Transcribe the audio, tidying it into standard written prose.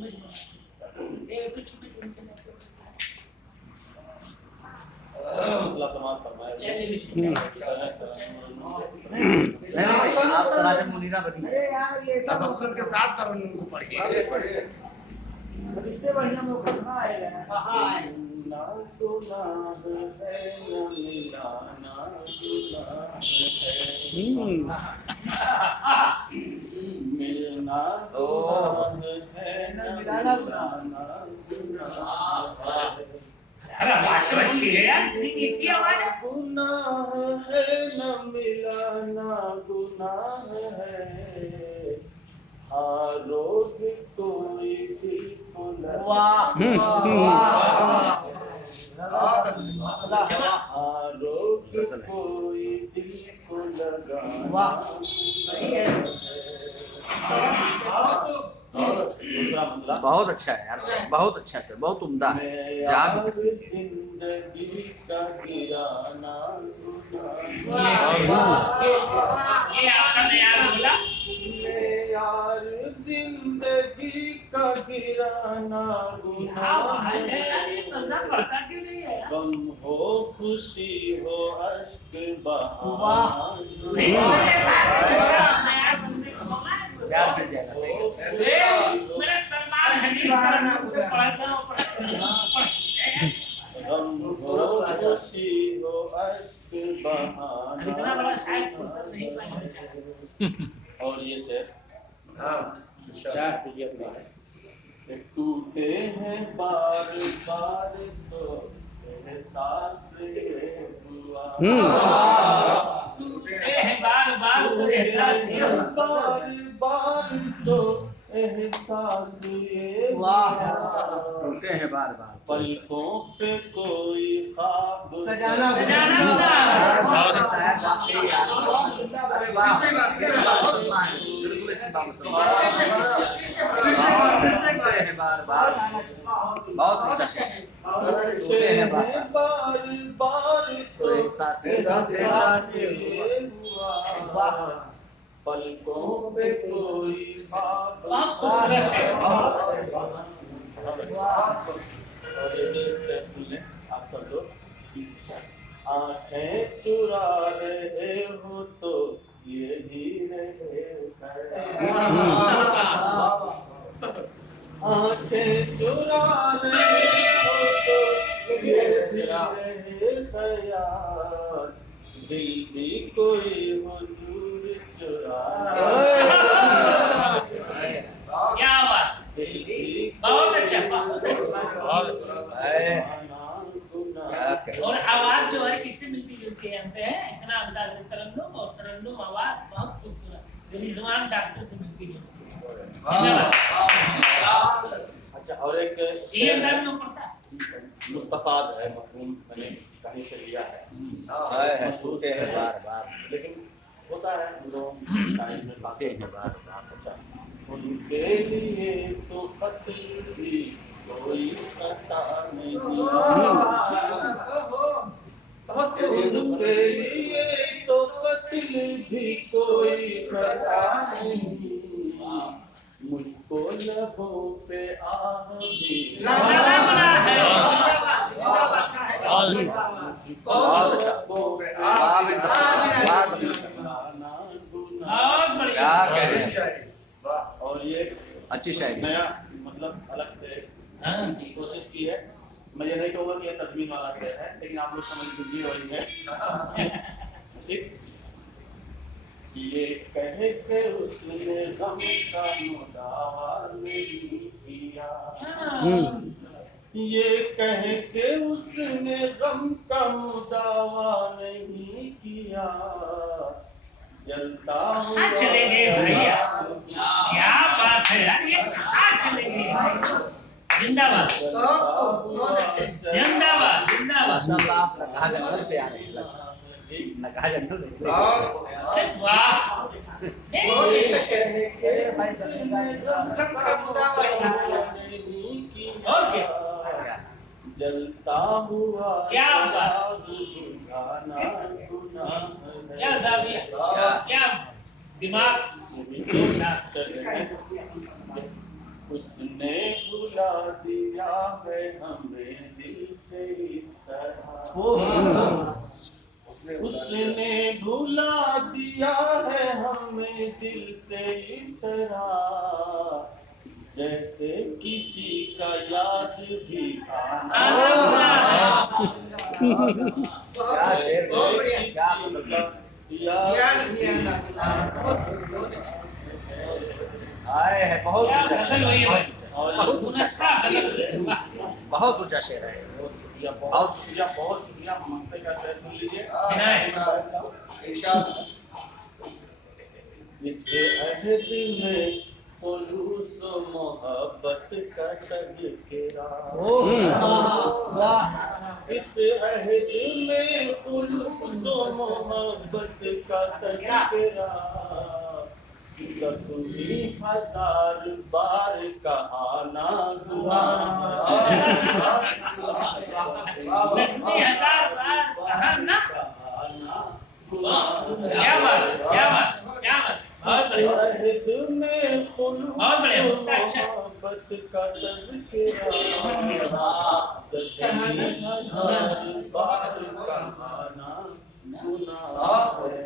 आप सराजन मुनीरा बनी। अरे यार ये सब के साथ पढ़िए, इससे बढ़िया मौका कहाँ आएगा। ना गुनाह है न मिलाना गुनाह है, मिलना गुनाह है न मिलाना गुनाह है। अरे बात तो अच्छी है यार, इतनी मीठी आवाज है। गुनाह है न मिलाना गुनाह है, आरोप कोई भी आरोप कोई दिल को लगाना। बहुत अच्छा है यार, बहुत अच्छा सर, बहुत उम्दा है। जिंदगी का गिराना ये आपका नया बोला यार, जिंदगी का गिराना गुनाह है। गम हो खुशी हो अश्क बहाना, प्यार मिल जाएगा सही। मेरा सलमान गम हो खुशी हो अश्क बहाना। इतना बड़ा शायद फुर्सत नहीं पाएंगे। और ये शेर टूटे हैं बार बार तो एहसास ये हुआ, टूटे हैं बार बार तो एहसास ये हुआ, बार बार तो एहसास ये हुआ। टूटे हैं बार बार पलकों पे कोई ख्वाब सजाना बहुत अच्छा है। बार बार बहुत अच्छा है। बार बार तो एहसास ये हुआ, पलकों पे कोई ख्वाब। और ये शेर सुन लें आप सब लोग। आँखें चुरा रहे हो तो यही रहे, आँखें चुरा रहे हो तो यही रहे ख्याल, दिल भी कोई हुजूर चुरा क्या बात, बहुत अच्छा, बहुत अच्छा। और आवाज जो है किससे मिलती जुलती है इतना अंदाज तरन्नुम और तरन्नुम आवाज बहुत खूबसूरत, रिजवान डॉक्टर से मिलती है। अच्छा, और एक ये अंदाज में पड़ता है मुस्तफा जो है मफहूम मैंने कहीं से लिया है, टूटे हैं बार बार, लेकिन होता है हम लोग साइंस में बातें हैं बार बार। अच्छा, उनके लिए तो कत्ल भी कोई खता नहीं, उनके लिए तो कत्ल भी कोई खता नहीं, मुझको लबों पे आह भी और ये अच्छी शायरी, नया मतलब अलग से कोशिश की है। मैं ये नहीं कहूँगा कि ये तस्वीर वाला शेर है, लेकिन आप लोग समझ लीजिए वही है। ठीक, ये कहे के उसने गम का मुदावा नहीं किया, ये कहे के उसने गम का मुदावा नहीं किया, जलता हुआ चले गए भैया, क्या बात है यार, ये कहाँ चले गए। जिंदाबाद जिंदाबाद जिंदाबाद। माशाल्लाह, आप नकाहा जंगल से आ रहे हैं, नकाहा जंगल से। वाह, और क्या जलता हुआ क्या बात, बुझाना गुनाह है। क्या जाविया, क्या दिमाग। उसने ने भुला दिया है हमें दिल से इस तरह, उसने भुला दिया है हमें दिल से इस तरह, जैसे किसी का याद भी आना। क्या शेर, बहुत बढ़िया। क्या मतलब ज्ञान ज्ञान आए है बहुत क्या ऊंचा गजल शेर, हुई है भाई? बहुत ऊंचा गुणस्ता गजल है। वाह। बहुत ऊंचा शेर है। बहुत शुक्रिया, बहुत शुक्रिया, बहुत शुक्रिया। ममता का शेर सुन लीजिए। इस अहद में खुलूस मोहब्बत का तज़किरा, इस अहद में खुलूस मोहब्बत का तज़किरा, कभी 1000 बार कहाना हुआ, 10,000 बार कहाना। कहाना क्या बात है, क्या बात है, क्या बात है। बहुत बढ़िया। अहद में खुलूस बहुत बढ़िया, बहुत अच्छा। मोहब्बत का तज़किरा, 10,000 बार कहाना गुनाह है।